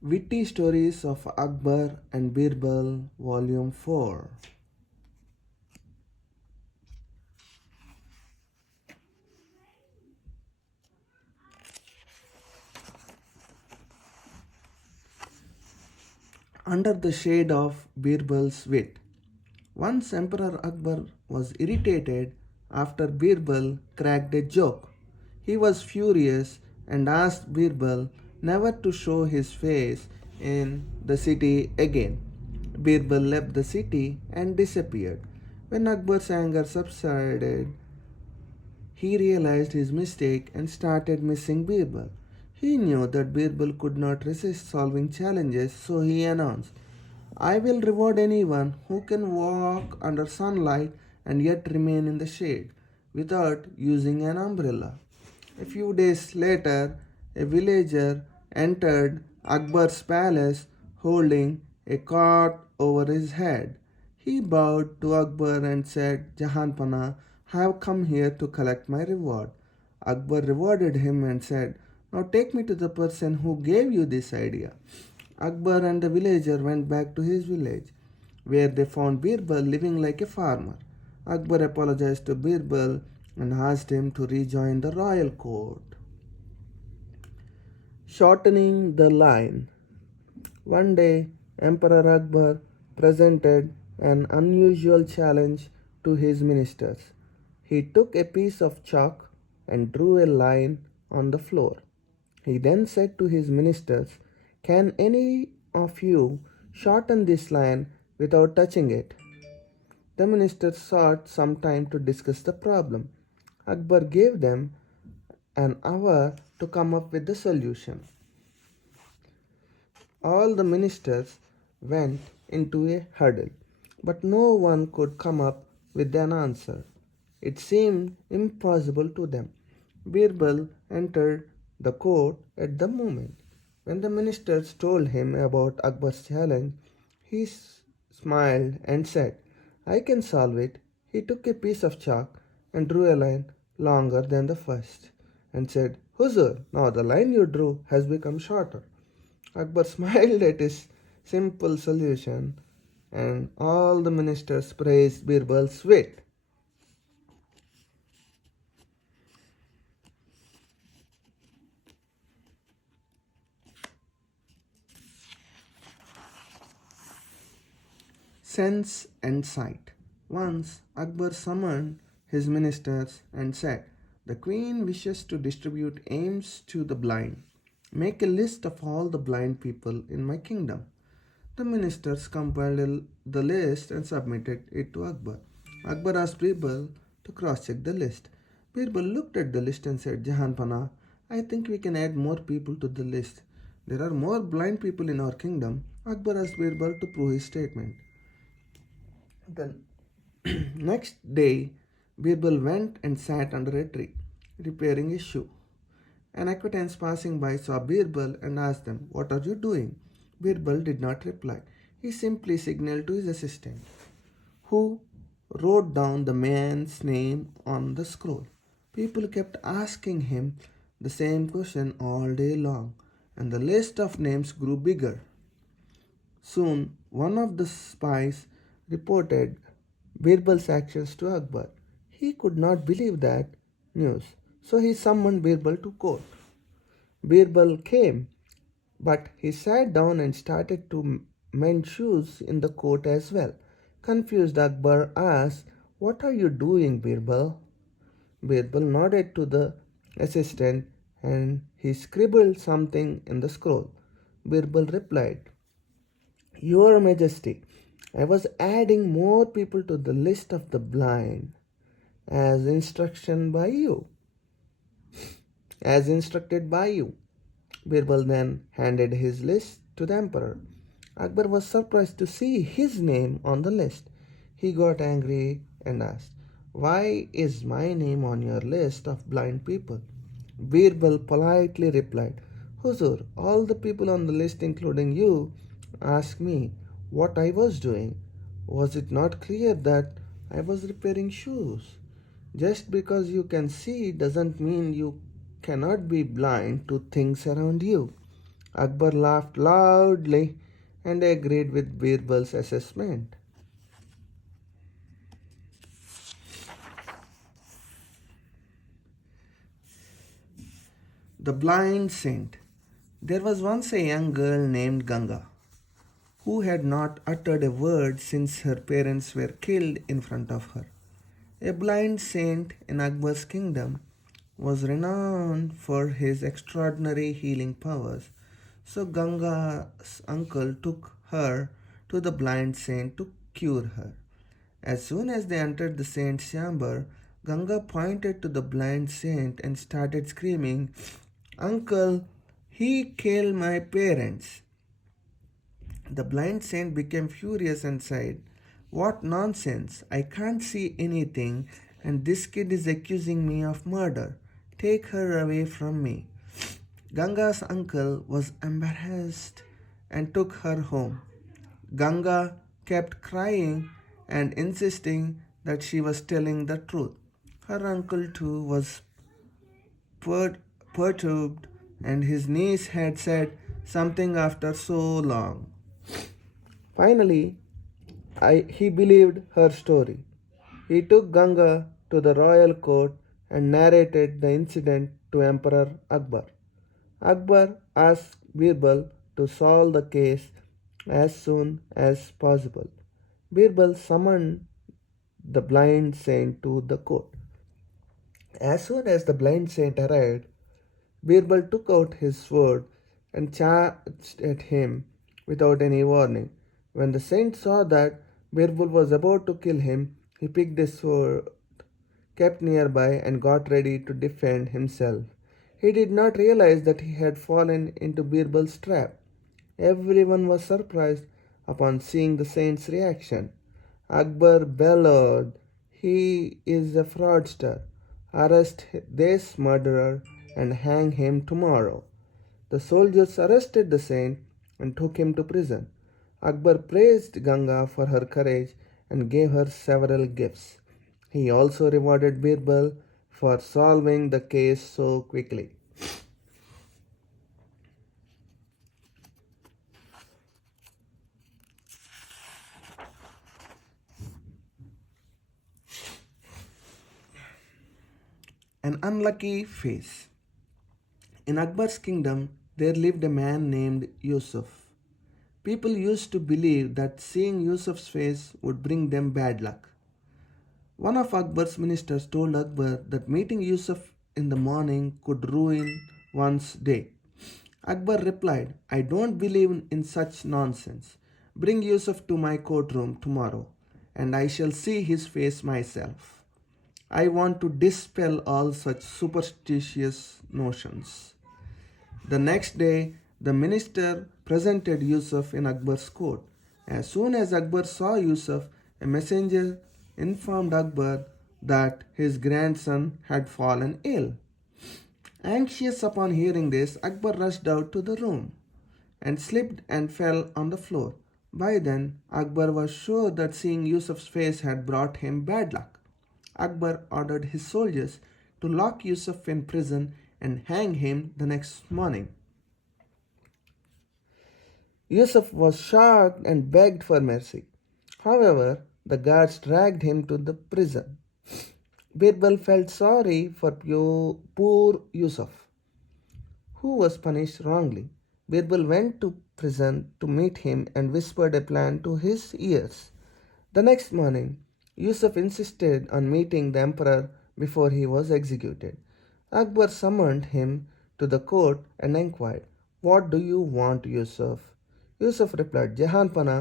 Witty Stories of Akbar and Birbal, Volume 4. Under the shade of Birbal's wit. Once Emperor Akbar was irritated after Birbal cracked a joke. He was furious and asked Birbal never to show his face in the city again. Birbal left the city and disappeared. When Akbar's anger subsided, he realized his mistake and started missing Birbal. He knew that Birbal could not resist solving challenges, so he announced, I will reward anyone who can walk under sunlight and yet remain in the shade without using an umbrella. A few days later, a villager entered Akbar's palace holding a cart over his head. He bowed to Akbar and said, Jahanpana, I have come here to collect my reward. Akbar rewarded him and said, Now take me to the person who gave you this idea. Akbar and the villager went back to his village, where they found Birbal living like a farmer. Akbar apologized to Birbal and asked him to rejoin the royal court. Shortening the line. One day, Emperor Akbar presented an unusual challenge to his ministers. He took a piece of chalk and drew a line on the floor. He then said to his ministers, Can any of you shorten this line without touching it? The ministers sought some time to discuss the problem. Akbar gave them an hour to come up with the solution. All the ministers went into a huddle, but no one could come up with an answer. It seemed impossible to them. Birbal entered the court at the moment. When the ministers told him about Akbar's challenge, he smiled and said, I can solve it. He took a piece of chalk and drew a line longer than the first and said, Huzur, now the line you drew has become shorter. Akbar smiled at his simple solution and all the ministers praised Birbal's wit. Sense and sight. Once Akbar summoned his ministers and said, The queen wishes to distribute aims to the blind. Make a list of all the blind people in my kingdom. The ministers compiled the list and submitted it to Akbar. Akbar asked Birbal to cross check the list. Birbal looked at the list and said, Jahanpana, I think we can add more people to the list. There are more blind people in our kingdom. Akbar asked Birbal to prove his statement. The next day, Birbal went and sat under a tree, repairing a shoe. An acquaintance passing by saw Birbal and asked them, What are you doing? Birbal did not reply. He simply signaled to his assistant, who wrote down the man's name on the scroll. People kept asking him the same question all day long, and the list of names grew bigger. Soon, one of the spies reported Birbal's actions to Akbar. He could not believe that news, so he summoned Birbal to court. Birbal came, but he sat down and started to mend shoes in the court as well. Confused, Akbar asked, What are you doing, Birbal? Birbal nodded to the assistant and he scribbled something in the scroll. Birbal replied, Your Majesty, I was adding more people to the list of the blind as instruction by you. As instructed by you. Birbal then handed his list to the emperor. Akbar was surprised to see his name on the list. He got angry and asked, Why is my name on your list of blind people? Birbal politely replied, Huzur, all the people on the list, including you, asked me what I was doing. Was it not clear that I was repairing shoes? Just because you can see doesn't mean you cannot be blind to things around you. Akbar laughed loudly and agreed with Birbal's assessment. The Blind Saint. There was once a young girl named Ganga who had not uttered a word since her parents were killed in front of her. A blind saint in Akbar's kingdom was renowned for his extraordinary healing powers. So Ganga's uncle took her to the blind saint to cure her. As soon as they entered the saint's chamber, Ganga pointed to the blind saint and started screaming, "Uncle, he killed my parents." The blind saint became furious and said, "What nonsense! I can't see anything, and this kid is accusing me of murder. Take her away from me." Ganga's uncle was embarrassed and took her home. Ganga kept crying and insisting that she was telling the truth. Her uncle too was per- perturbed, and his niece had said something after so long. Finally, he believed her story. He took Ganga to the royal court and narrated the incident to Emperor Akbar. Akbar asked Birbal to solve the case as soon as possible. Birbal summoned the blind saint to the court. As soon as the blind saint arrived, Birbal took out his sword and charged at him without any warning. When the saint saw that Birbal was about to kill him, he picked his sword, kept nearby, and got ready to defend himself. He did not realize that he had fallen into Birbal's trap. Everyone was surprised upon seeing the saint's reaction. Akbar bellowed, "He is a fraudster. Arrest this murderer and hang him tomorrow." The soldiers arrested the saint and took him to prison. Akbar praised Ganga for her courage and gave her several gifts. He also rewarded Birbal for solving the case so quickly. An unlucky face. In Akbar's kingdom, there lived a man named Yusuf. People used to believe that seeing Yusuf's face would bring them bad luck. One of Akbar's ministers told Akbar that meeting Yusuf in the morning could ruin one's day. Akbar replied, "I don't believe in such nonsense. Bring Yusuf to my courtroom tomorrow, and I shall see his face myself. I want to dispel all such superstitious notions." The next day, the minister presented Yusuf in Akbar's court. As soon as Akbar saw Yusuf, a messenger informed Akbar that his grandson had fallen ill. Anxious upon hearing this, Akbar rushed out to the room and slipped and fell on the floor. By then, Akbar was sure that seeing Yusuf's face had brought him bad luck. Akbar ordered his soldiers to lock Yusuf in prison and hang him the next morning. Yusuf was shocked and begged for mercy. However, the guards dragged him to the prison. Birbal felt sorry for poor Yusuf, who was punished wrongly. Birbal went to prison to meet him and whispered a plan to his ears. The next morning, Yusuf insisted on meeting the emperor before he was executed. Akbar summoned him to the court and inquired, "What do you want, Yusuf?" Yusuf replied, "Jahanpana,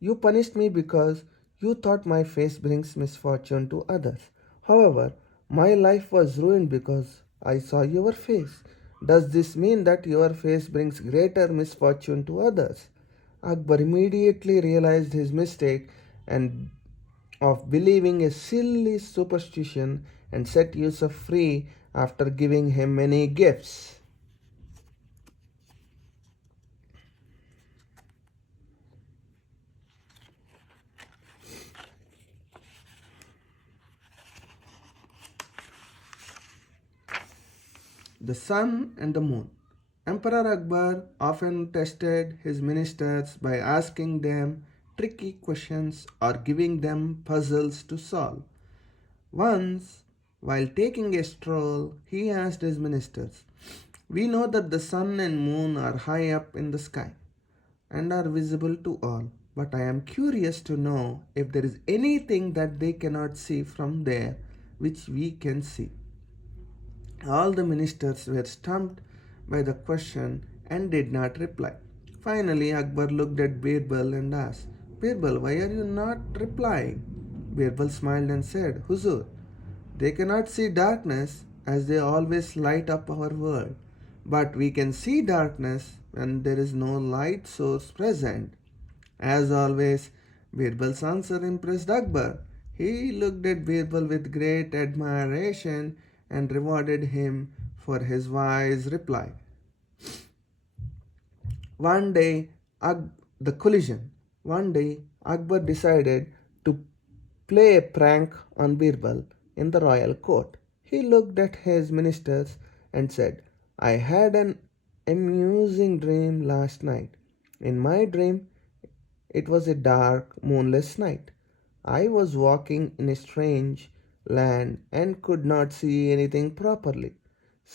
you punished me because you thought my face brings misfortune to others. However, my life was ruined because I saw your face. Does this mean that your face brings greater misfortune to others?" Akbar immediately realized his mistake and of believing a silly superstition and set Yusuf free after giving him many gifts. The Sun and the Moon. Emperor Akbar often tested his ministers by asking them tricky questions or giving them puzzles to solve. Once, while taking a stroll, he asked his ministers, "We know that the sun and moon are high up in the sky and are visible to all, but I am curious to know if there is anything that they cannot see from there which we can see." All the ministers were stumped by the question and did not reply. Finally, Akbar looked at Birbal and asked, "Birbal, why are you not replying?" Birbal smiled and said, "Huzur, they cannot see darkness as they always light up our world. But we can see darkness when there is no light source present." As always, Birbal's answer impressed Akbar. He looked at Birbal with great admiration and rewarded him for his wise reply. One day, the collision. One day, Akbar decided to play a prank on Birbal in the royal court. He looked at his ministers and said, "I had an amusing dream last night. In my dream, it was a dark, moonless night. I was walking in a strange land and could not see anything properly.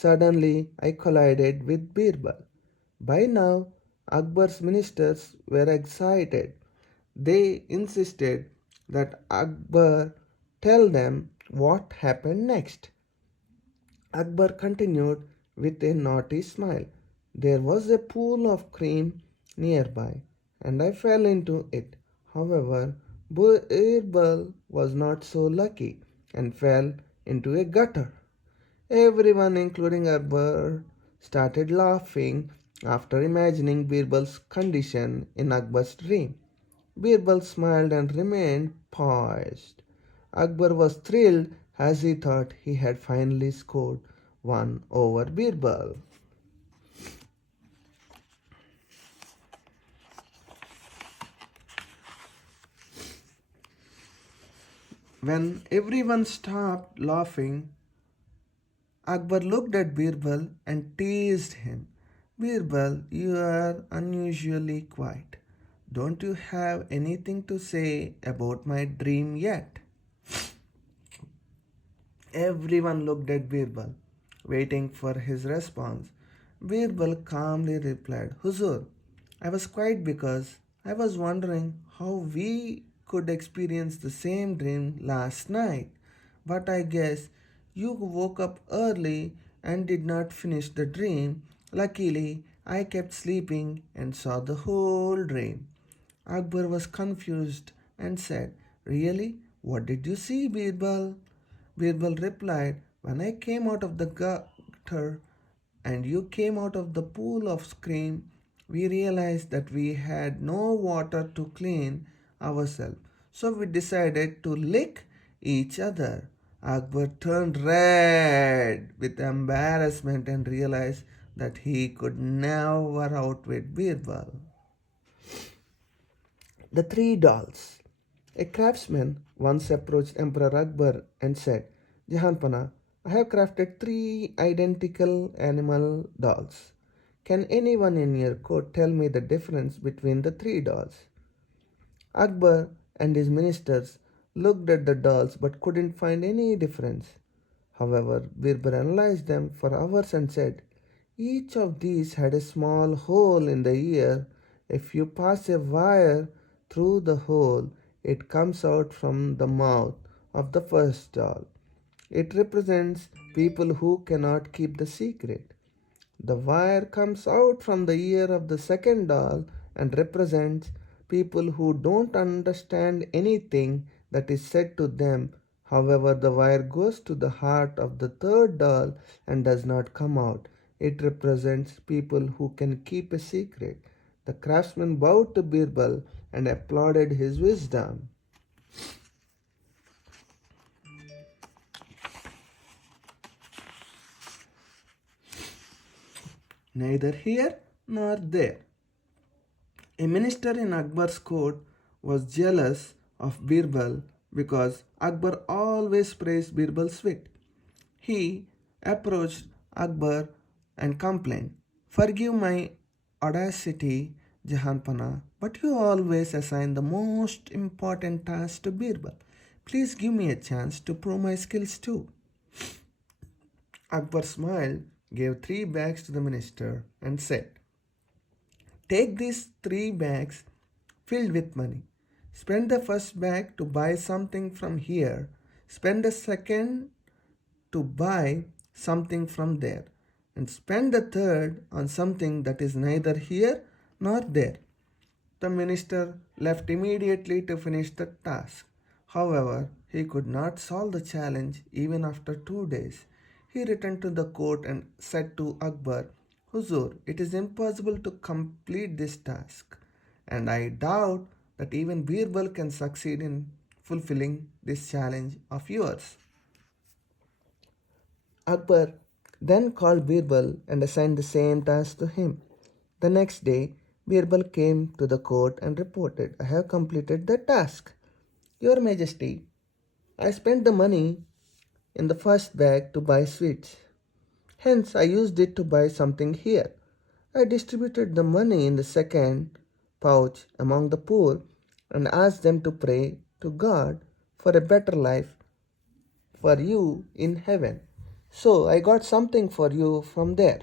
Suddenly, I collided with Birbal. By now, Akbar's ministers were excited. They insisted that Akbar tell them what happened next. Akbar continued with a naughty smile. "There was a pool of cream nearby, and I fell into it. However, Birbal was not so lucky and fell into a gutter." Everyone, including Akbar, started laughing after imagining Birbal's condition in Akbar's dream. Birbal smiled and remained poised. Akbar was thrilled as he thought he had finally scored one over Birbal. When everyone stopped laughing, Akbar looked at Birbal and teased him. "Birbal, you are unusually quiet. Don't you have anything to say about my dream yet?" Everyone looked at Birbal, waiting for his response. Birbal calmly replied, "Huzur, I was quiet because I was wondering how we could experience the same dream last night. But I guess you woke up early and did not finish the dream. Luckily, I kept sleeping and saw the whole dream." Akbar was confused and said, "Really? What did you see, Birbal?" Birbal replied, "When I came out of the gutter and you came out of the pool of scream, we realized that we had no water to clean ourselves. So we decided to lick each other." Akbar turned red with embarrassment and realized that he could never outwit Birbal. The three dolls. A craftsman once approached Emperor Akbar and said, "Jahanpana, I have crafted three identical animal dolls. Can anyone in your court tell me the difference between the three dolls?" Akbar and his ministers looked at the dolls but couldn't find any difference. However, Birbal analyzed them for hours and said, "Each of these had a small hole in the ear. If you pass a wire through the hole, it comes out from the mouth of the first doll. It represents people who cannot keep the secret. The wire comes out from the ear of the second doll and represents people who don't understand anything that is said to them. However, the wire goes to the heart of the third doll and does not come out. It represents people who can keep a secret." The craftsman bowed to Birbal and applauded his wisdom. Neither here nor there. A minister in Akbar's court was jealous of Birbal because Akbar always praised Birbal's wit. He approached Akbar and complained, Forgive my audacity, Jahanpana, but you always assign the most important task to Birbal. Please give me a chance to prove my skills too. Akbar smiled, gave 3 bags to the minister, and said, take these 3 bags filled with money. Spend the first bag to buy something from here. Spend the second to buy something from there. And spend the third on something that is neither here nor there. The minister left immediately to finish the task. However, he could not solve the challenge even after 2 days. He returned to the court and said to Akbar, Huzur, it is impossible to complete this task, and I doubt that even Birbal can succeed in fulfilling this challenge of yours. Akbar then called Birbal and assigned the same task to him. The next day, Birbal came to the court and reported, I have completed the task. Your Majesty, I spent the money in the first bag to buy sweets. Hence, I used it to buy something here. I distributed the money in the second pouch among the poor and asked them to pray to God for a better life for you in heaven. So I got something for you from there.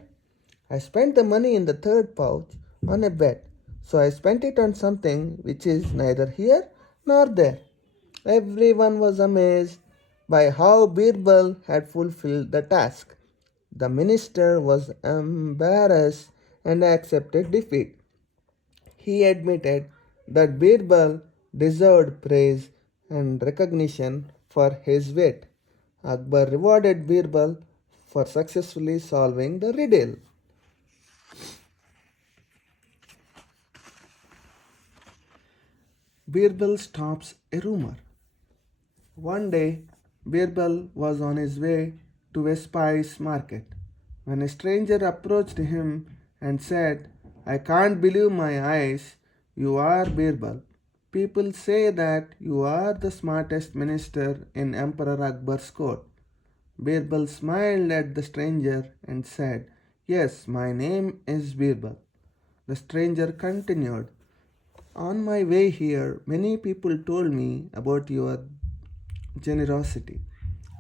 I spent the money in the third pouch on a bet, so I spent it on something which is neither here nor there. Everyone was amazed by how Birbal had fulfilled the task. The minister was embarrassed and accepted defeat. He admitted that Birbal deserved praise and recognition for his wit. Akbar rewarded Birbal for successfully solving the riddle. Birbal stops a rumor. One day, Birbal was on his way to a spice market when a stranger approached him and said, I can't believe my eyes. You are Birbal. People say that you are the smartest minister in Emperor Akbar's court. Birbal smiled at the stranger and said, Yes, my name is Birbal. The stranger continued, on my way here, many people told me about your generosity.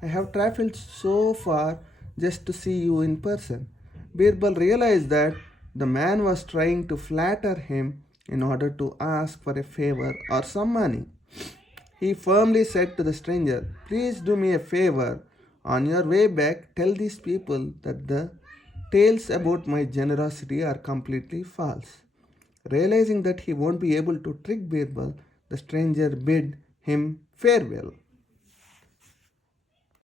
I have traveled so far just to see you in person. Birbal realized that the man was trying to flatter him in order to ask for a favor or some money. He firmly said to the stranger, Please do me a favor. On your way back, tell these people that the tales about my generosity are completely false. Realizing that he won't be able to trick Birbal, the stranger bid him farewell.